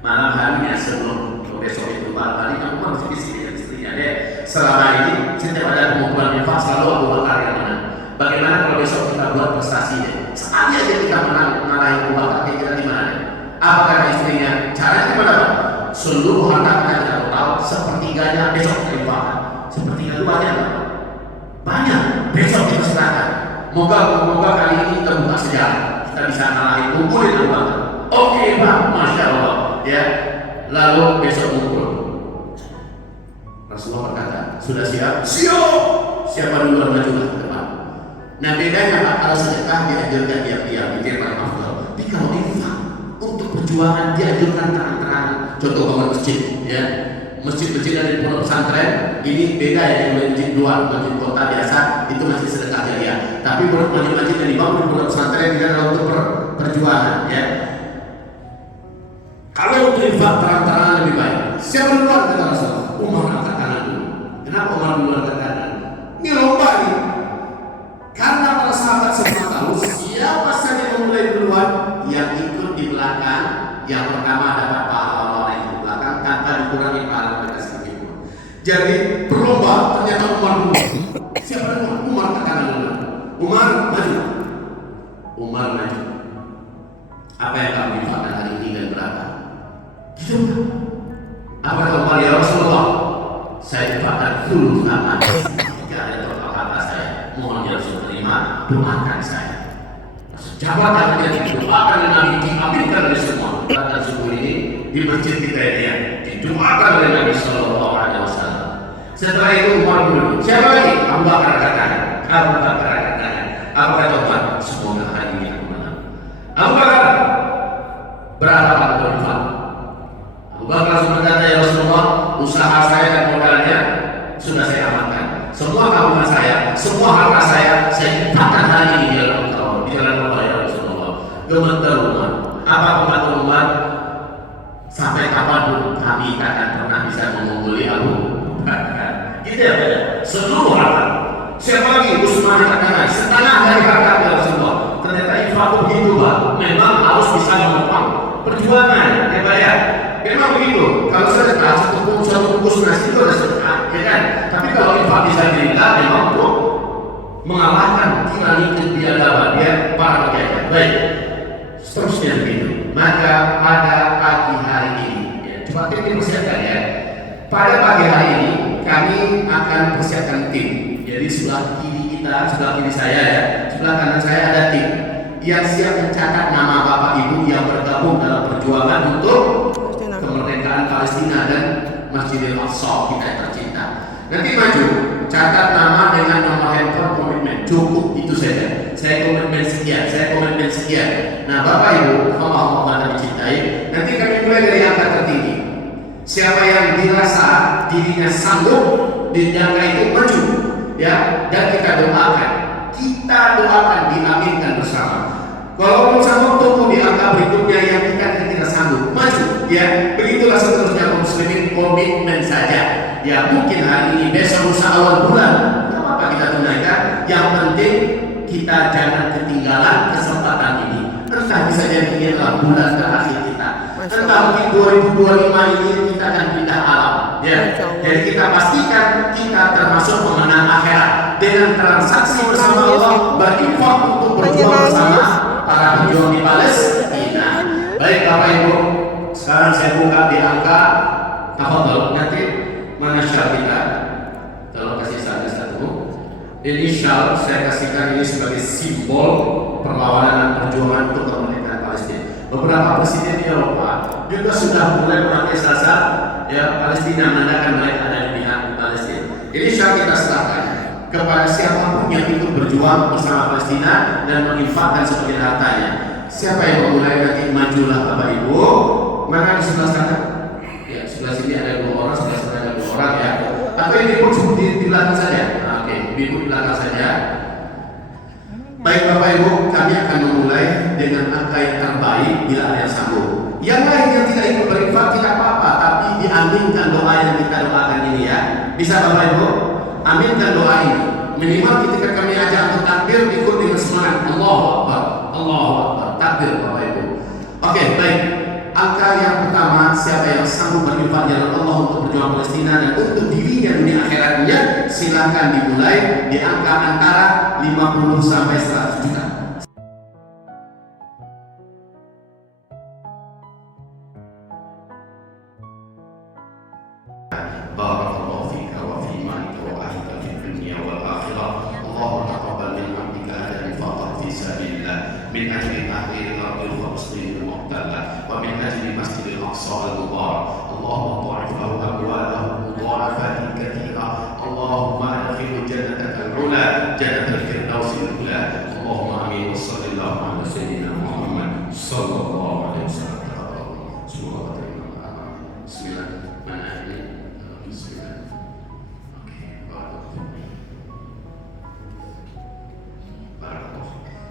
Malam harinya sebelum besok itu malam hari kamu masih di sini dan istrinya deh. Selama ini setiap ada pengumpulan infak selalu Abu Bakar yang menang. Bagaimana kalau besok kita buat prestasi deh? Sekali aja kita menang Abu Bakar, kita di mana? Apa kata istrinya? Caranya gimana Pak? Seluruh harta kita total sepertiganya besok kita infakkan. Sepertiga itu banyak Pak? Banyak. Besok kita serahkan. Moga kali ini kita buka sejarah. Kita bisa ngalahin kumpulin Abu Bakar. Oke Pak, Masya Allah. Ya, lalu besok kumpul. Rasulullah berkata, sudah siap? Siap. Siapa duluan majulah ke depan? Nah bedanya Pak, kalau sedekah dianjurkan diam-diam, itu yang paling afdal. Tapi kalau infak untuk perjuangan dianjurkan terang-terang. Contoh bangun masjid, ya, masjid-masjid dari pondok pesantren ini beda ya dengan masjid luar, masjid kota biasa itu masih sedekah jariah. Tapi menurut masjid-masjid yang dibangun di pondok pesantren ini adalah untuk perjuangan, ya. Kalau untuk infak terang-terangan lebih baik. Siapa duluan kata Rasulullah? Umar angkat tangan dulu. Kenapa Umar dulu angkat tangan? Ini lomba nih. Karena para sahabat semua tahu siapa saja yang mulai duluan, yang ikut di belakang, yang pertama dapat pahala orang yang di belakang tanpa dikurangi pahala mereka sedikit pun. Jadi berlomba ternyata Umar dulu. Siapa duluan? Umar angkat tangan dulu. Umar maju. Umar maju. Apa yang kamu infakkan hari ini dan berapa? Gitu. Apa kata Umar? Ya Rasulullah, saya infakkan dulu aman. Jika ada total harta saya, mohon ya Rasul terima, doakan saya. Jabatan yang didoakan oleh Nabi diambilkan oleh semua. Dan subuh ini di masjid kita ini ya, didoakan oleh Nabi Sallallahu Alaihi Wasallam. Setelah itu Umar dulu. Siapa lagi? Abu Bakar katakan. Abu Bakar katakan. Apa kata Umar? Semoga hari ini aku menang. Abu Bakar, berapa aku infak? Abu Bakar langsung berkata, ya Rasulullah, usaha saya dan modalnya sudah saya amankan. Semua tabungan saya, semua harta saya infakkan hari ini di dalam Allah ya Rasulullah. Gemeter Umar. Apa komentar Umar? Sampai kapanpun kami akan pernah bisa mengungguli Abu Bakar. Gitu ya Pak. Seluruh harta. Siapa lagi? Utsman dikatakan setengah dari harta ya Rasulullah. Ternyata infak begitu Pak. Memang harus bisa menopang perjuangan ya Pak ya. Memang begitu. Kalau sedekah satu bungkus nasi itu ada sedekah, ya kan? Tapi kalau infak bisa dilihat memang untuk mengalahkan tirani kebiadaban dia para rakyat. Baik. Seterusnya begitu. Maka ada pada pagi hari ini kami akan persiapkan tim. Jadi sebelah kiri kita, sebelah kiri saya ya, sebelah kanan saya ada tim yang siap mencatat nama Bapak Ibu yang bergabung dalam perjuangan untuk kemerdekaan Palestina dan Masjidil Aqsa kita yang tercinta. Nanti maju, catat nama dengan nomor handphone komitmen, cukup itu saja. Saya komitmen sekian, saya komitmen sekian. Nah Bapak Ibu, Allah yang dicintai, nanti kami mulai dari angka tertinggi. Siapa yang dirasa dirinya sanggup di angka itu maju, ya, dan kita doakan diaminkan bersama. Kalau belum sanggup tunggu di angka berikutnya yang kita tidak sanggup maju, ya, begitulah seterusnya muslimin, komitmen saja. Ya mungkin hari ini, besok, lusa, awal bulan, tidak apa kita tunaikan. Yang penting kita jangan ketinggalan kesempatan ini. Entah bisa jadi ini adalah bulan terakhir kita. Entah mungkin 2025 ini kita akan pindah alam. Ya. Jadi kita pastikan kita termasuk pemenang akhirat dengan transaksi bersama Allah, berinfak untuk berjuang bersama para pejuang di Palestina. Baik Bapak Ibu, sekarang saya buka di angka tafadhol, nanti mana syar kita. Kalau kasih saya satu, inisial saya kasihkan ini sebagai simbol perlawanan dan perjuangan untuk kemerdekaan Palestina. Beberapa presiden di Eropa juga sudah mulai memakai sasar ya Palestina, menandakan mereka ada di pihak Palestina. Inisial kita serahkan kepada siapapun yang ikut berjuang bersama Palestina dan menginfakkan sebagian hartanya. Siapa yang memulai nanti majulah Bapak Ibu. Mana di sebelah sana? Ya, sebelah sini ada 2 orang, sebelah sana ada 2 orang ya. Atau ini pun di belakang saja. Nah, oke, ibu di belakang saja. Baik Bapak Ibu, kami akan memulai dengan angka yang terbaik bila ada yang sanggup. Yang lain yang tidak ikut berinfak tidak apa-apa, tapi diaminkan doa yang kita doakan ini ya. Bisa Bapak Ibu? Aminkan doa ini. Minimal ketika kami ajak untuk takbir, ikut dengan semangat Allahu Akbar, Allahu Akbar, takbir Bapak Ibu. Oke, baik. Angka yang pertama, siapa yang sanggup berinfak jalan Allah untuk berjuang Palestina dan untuk dirinya dunia akhiratnya, silakan dimulai di angka antara 50 sampai 100 juta. Barakallahu fika wa fi malika wa ahlika fi dunya wal akhirah. Allahumma taqabbal min 'abdika hadha al-infaq fi sabilillah min ajli tahrir al-ardh wa Filistin al-muhtalla wa min ajli Masjidil Aqsa al-mubarak. Allahumma dha'if lahu amwalahu mudha'afatin kathira. Allahumma adkhilhu jannataka al-'ula, jannatal firdaus al-'ula. Allahumma amin. Wa sallallahu ala sayyidina Muhammad sallallahu alaihi wasallam. Semoga bismillah.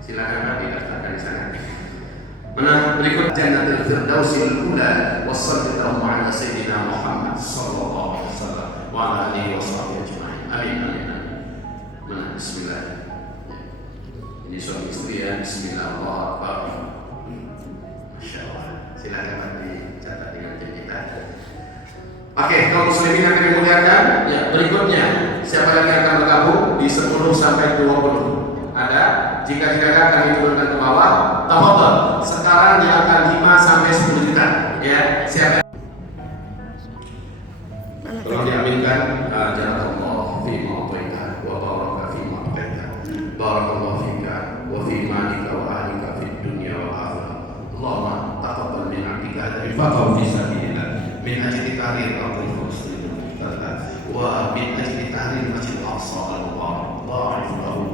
Silakan Nabi daftarkan di sana. Mana berikut jannatul firdausil ula wa sallallahu ala sayyidina Muhammad sallallahu alaihi wasallam wa ala alihi wa sahbihi ajma'in. Amin amin amin. Mana bismillah. Ini suami istri ya. Bismillah, Allahu Akbar. Masyaallah. Silakan Nabi catat dengan tim kita. Oke, kaum muslimin yang dimuliakan, ya berikutnya siapa lagi akan bergabung di 10 sampai 20? Ada? Jika tidak ada kami turunkan ke bawah. Tafadhol. Sekarang di angka 5 sampai 10 juta. Ya, siapa? Tolong diaminkan. Jazakallahu fi ma ataita wa baraka fi ma ataita. Barakallahu fika wa fi malika wa ahlika fi dunya wal akhirah. Allahumma taqabbal min 'abdika al-infaq fi sabilillah min ajli tahrir al-ardh Filistin wa min ajli tahrir Masjidil Aqsa al-mubarak. Dha'if lahu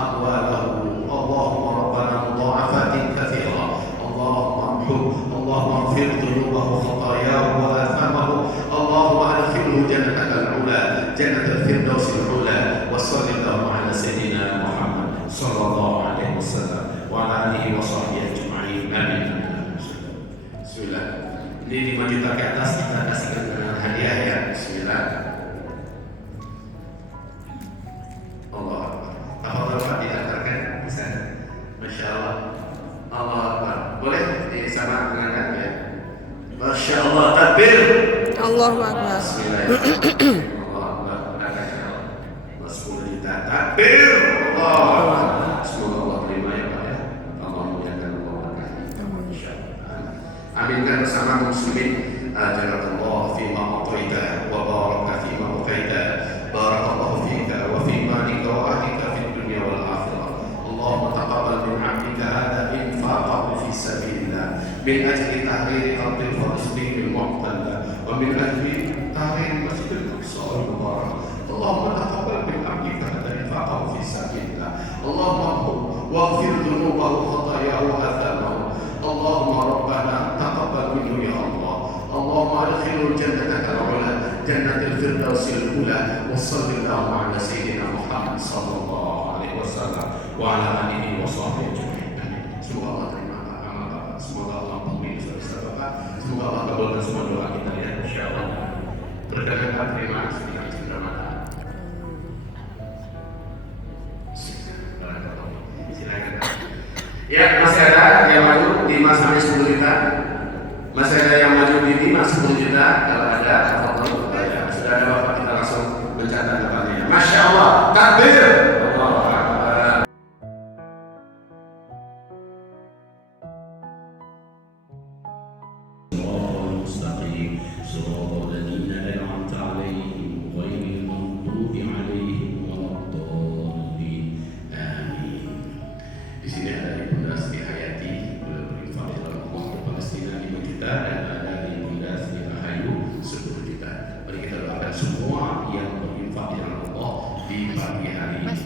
أمواله. اللهم ربنا مضاعفات كثيرة. اللهم ارحمه، اللهم اغفر ذنوبه وخطاياه وآثامه. اللهم أدخله جنتك العلى، جنة الفردوس العلى. وصل اللهم على سيدنا محمد صلى الله عليه وسلم وعلى آله وصحبه أجمعين. آمين. Bismillah. Ini 5 juta ke atas kita kasihkan dengan hadiah ya. Bismillah. Allah. Apa Bapak diantarkan bisa? Masya Allah. Allah Akbar. Boleh sama mengangkat ya. Masya Allah. Takbir. Allahu Akbar. Bismillahirrahmanirrahim. Allah Akbar. Allah 10 juta. Takbir. Allah. Semoga Allah terima ya Pak ya. Allah muliakan Allah berkati. Aminkan bersama sesama muslimin. Ajaranallah fima a'taita wa baraka fima a'taita. Barakallahu fika wa fi malika wa ahlika fid dunya wal akhirah. Allahumma taqabbal min 'abdika hadha infaqahu fi sabilillah min ajli tahrir ardi Palestin al-mu'talla wa min ajli tahrir Masjid al-Aqsa al-Mubarak. Allahumma taqabbal min 'abdika hadha infaqahu fi sabilillah. Allahumma waghfir dhunubahu wa khatayahu wa athamahu. Allahumma rabbana taqabbal minhu ya Allah. Allahumma adkhilhu jannataka al-'ula jannatul firdausil ula wa sallallahu ala sayyidina Muhammad sallallahu alaihi wasallam wa ala alihi wa sahbihi ajma'in. Semoga Allah terima amal Bapak, semoga Allah ampuni dosa Bapak, semoga Allah kabulkan semua doa kita ya insyaallah. Berkenan terima kasih dengan cinta mata. Silakan. Ya, masih ada yang maju 5 sampai 10 juta. Masih ada yang maju di 5 10 juta. Kalau ada, apapun ya, sudah ada Bapak, kita langsung mencatat dapatnya. Masya Allah, takbir. Allahu Akbar. Mustaqim, shiratal ladzina an'amta 'alaihim ghairil maghdubi 'alaihim waladdallin. Amin. Di sini ada Ibunda Sri Hayati berinfak dalam untuk Palestina 5 juta dan ada Ibunda Sri Rahayu 10 juta. Mari kita doakan semua yang berinfak dalam Allah di pagi hari ini.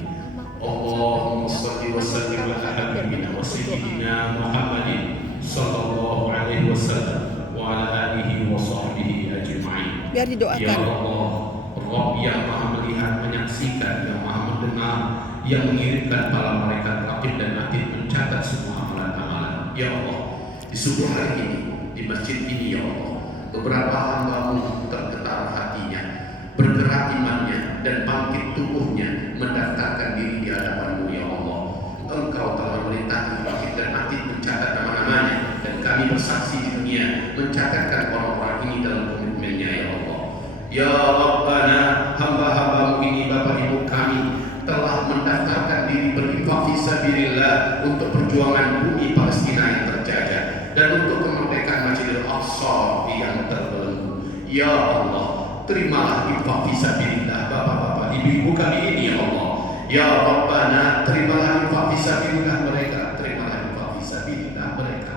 Allahumma shalli wa sallim ala habibina wa sayyidina Muhammadin sallallahu alaihi wasallam wa ala alihi wa sahbihi ajma'in. Biar didoakan. Ya Allah, Rabb yang Maha melihat, menyaksikan, yang Maha mendengar, yang mengirimkan para malaikat raqib dan atid mencatat semua amalan-amalan. Ya Allah, di subuh hari ini, di masjid ini ya Allah, beberapa hamba-Mu tergetar hatinya, bergerak imannya dan bangkit tubuhnya, mendaftarkan diri di hadapan-Mu ya Allah. Engkau telah memerintahkan raqib dan atid mencatat nama-namanya, dan kami bersaksi di dunia mencatatkan orang-orang ini dalam komitmennya ya Allah. Ya Rabbana, hamba-hamba-Mu ini, Bapak Ibu kami, telah mendaftarkan diri berinfak fisabilillah untuk perjuangan bumi Palestina yang terjajah dan untuk kemerdekaan Masjidil Aqsa yang terbelenggu. Ya Allah, terimalah infak fisabilillah bapak-bapak, ibu-ibu kami ini ya Allah. Ya Rabbana, terimalah infak fisabilillah mereka, terimalah infak fisabilillah mereka.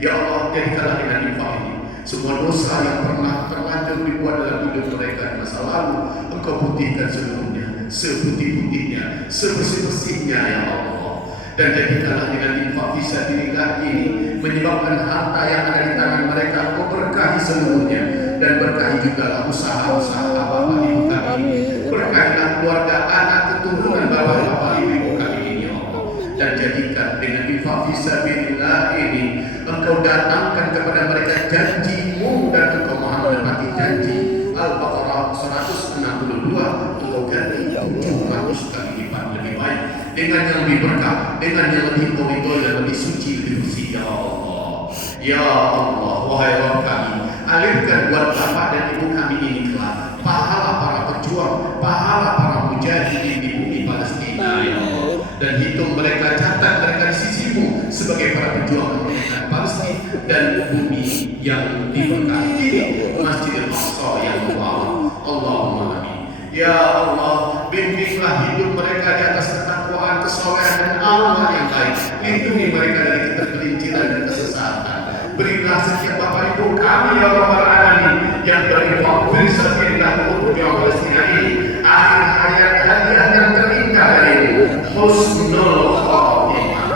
Ya Allah, jadikanlah dengan infak ini semua dosa yang pernah terlanjur dibuat dalam hidup mereka di masa lalu, Engkau putihkan seluruhnya, seputih-putihnya, sebersih-bersihnya ya Allah. Dan jadikanlah dengan infak fisabilillah ini menyebabkan harta yang ada di tangan mereka Engkau berkahi seluruhnya, dan berkahi juga usaha-usaha Bapak Ibu kami, berkahilah keluarga, anak, keturunan Bapak Ibu kami ini ya Allah. Dan jadikan dengan infak fisabilillah ini Engkau datangkan kepada mereka janji-Mu dan Engkau Maha menepati janji. Al-Baqarah 162 Engkau ganti 700 kali lipat lebih baik, dengan yang lebih berkah, dengan yang lebih ridho dan lebih suci, lebih bersih ya Allah. Ya Allah, wahai Rabb kami, alirkan buat Bapak dan Ibu kami ini kelak pahala para pejuang, pahala para mujahidin di bumi Palestina ya Allah. Dan hitung mereka, catat mereka di sisi-Mu sebagai para pejuang kemerdekaan Palestina dan bumi yang diberkati, Masjidil Aqsa yang mubarak. Allahumma amin. Ya Allah, bimbinglah hidup mereka di atas ketakwaan, kesolehan dan amal yang baik. Lindungi mereka dari ketergelinciran dan kesesatan. Berilah setiap Bapak Ibu kami ya Rabbal Alamin yang berinfak fisabilillah untuk perjuangan Palestina ini akhir hayat hadiah yang terindah darimu. Husnul Khatimah,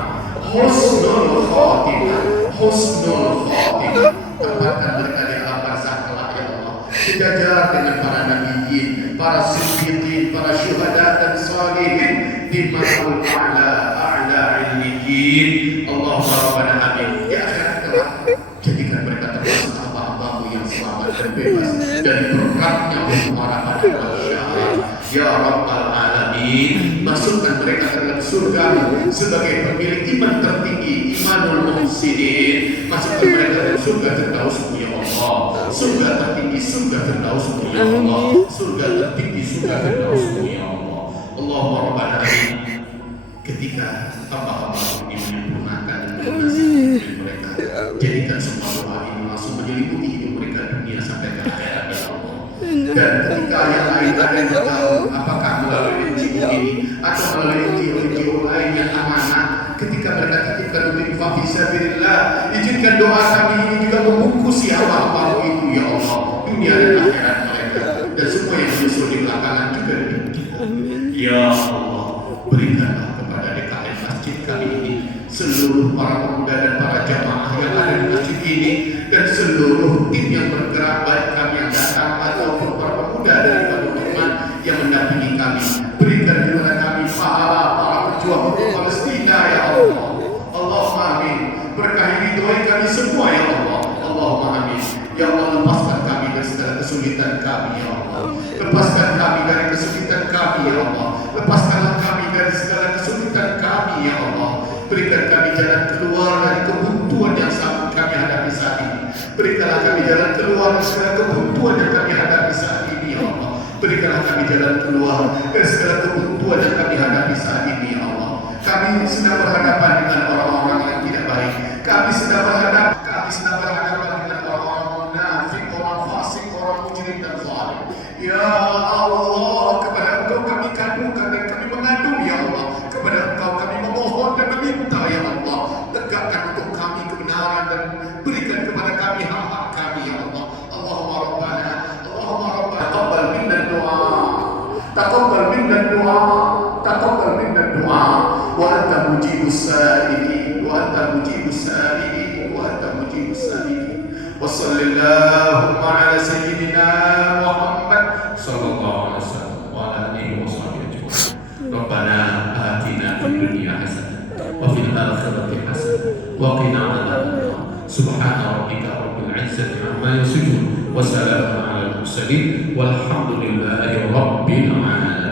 Husnul Khatimah, Husnul Khatimah. Tempatkan mereka di alam barzakh kelak ya Allah, sejajar dengan para nabiyyin, para siddiqin, para syuhada dan shalihin di ma'ul a'la illiyin. Allahumma rabbana amin. Ya akhirat kelak, jadikan mereka termasuk hamba-Hamba-Mu yang selamat dan bebas dari berkatnya para pada masyarakat. Ya Rabbal Alamin, masukkan mereka ke dalam surga-Mu sebagai pemilik iman tertinggi, imanul muhsinin. Masukkan mereka dalam surga Firdaus-Mu ya Allah, surga tertinggi, surga Firdaus-Mu ya Allah, surga tertinggi, surga Firdaus-Mu ya Allah. Allahumma rabbana amin. Ketika hamba-Hamba ini menyempurnakan dan melunasi mereka, jadikan semua doa ini langsung menyelimuti hidup mereka dunia sampai ke akhirat ya Allah. Dan ketika yang lain ada yang tahu apakah melalui NGO ini atau melalui NGO lain yang amanah, ketika mereka titipkan untuk infak fisabilillah, izinkan doa kami ini juga membungkusi hamba-hamba itu ya Allah, dunia dan akhirat mereka, dan semua yang menyusul di belakangan juga ya Allah. Berikanlah kepada DKM masjid kami ini, seluruh para pemuda dan para jamaah yang ada di masjid ini, dan seluruh tim yang bergerak, baik kami yang datang ataupun para pemuda dari Banu Rahman yang mendampingi kami. Berikan kepada kami pahala para pejuang hukum Palestina ya Allah. Allahumma amin. Berkahi ridhoi kami semua ya Allah. Allahumma amin. Ya Allah, lepaskan kami dari segala kesulitan kami ya Allah. Lepaskan kami dari kesulitan kami ya Allah. Lepaskanlah kami dari segala kesulitan kami ya Allah. Berikan kami jalan keluar dari kebuntuan yang sama kami hadapi saat ini. Berikanlah kami jalan keluar dari segala kebuntuan yang kami hadapi saat ini ya Allah. Berikanlah kami jalan keluar dari segala kebuntuan yang kami hadapi saat ini ya Allah. Kami sedang berhadapan dengan orang-orang yang tidak baik. Kami sedang berhadapan dengan orang-orang munafik, orang fasik, orang mujrim dan zalim. Ya Allah, kepada Engkau kami kandungkan dan kami mengadu ya Allah. Kepada Engkau kami memohon dan meminta ya Allah. Tegakkan untuk kami kebenaran dan berikan kepada kami hak-hak kami ya Allah. Allahumma Rabbana, taqabbal minna doa, taqabbal minna doa, taqabbal minna doa. Wa anta mujibus sa'ilin, wa anta mujibus sa'ilin, wa anta mujibus sa'ilin. Wa sallallahu ala sayyidina Muhammad sallallahu alaihi wasallam wa ala alihi wa sahbihi ajma'in. Rabbana atina fid dunya hasanah wa fil akhirati hasanah wa qina adzabannar. Subhana rabbika rabbil izzati amma yasifun wa salamun alal mursalin walhamdulillahi rabbil alamin.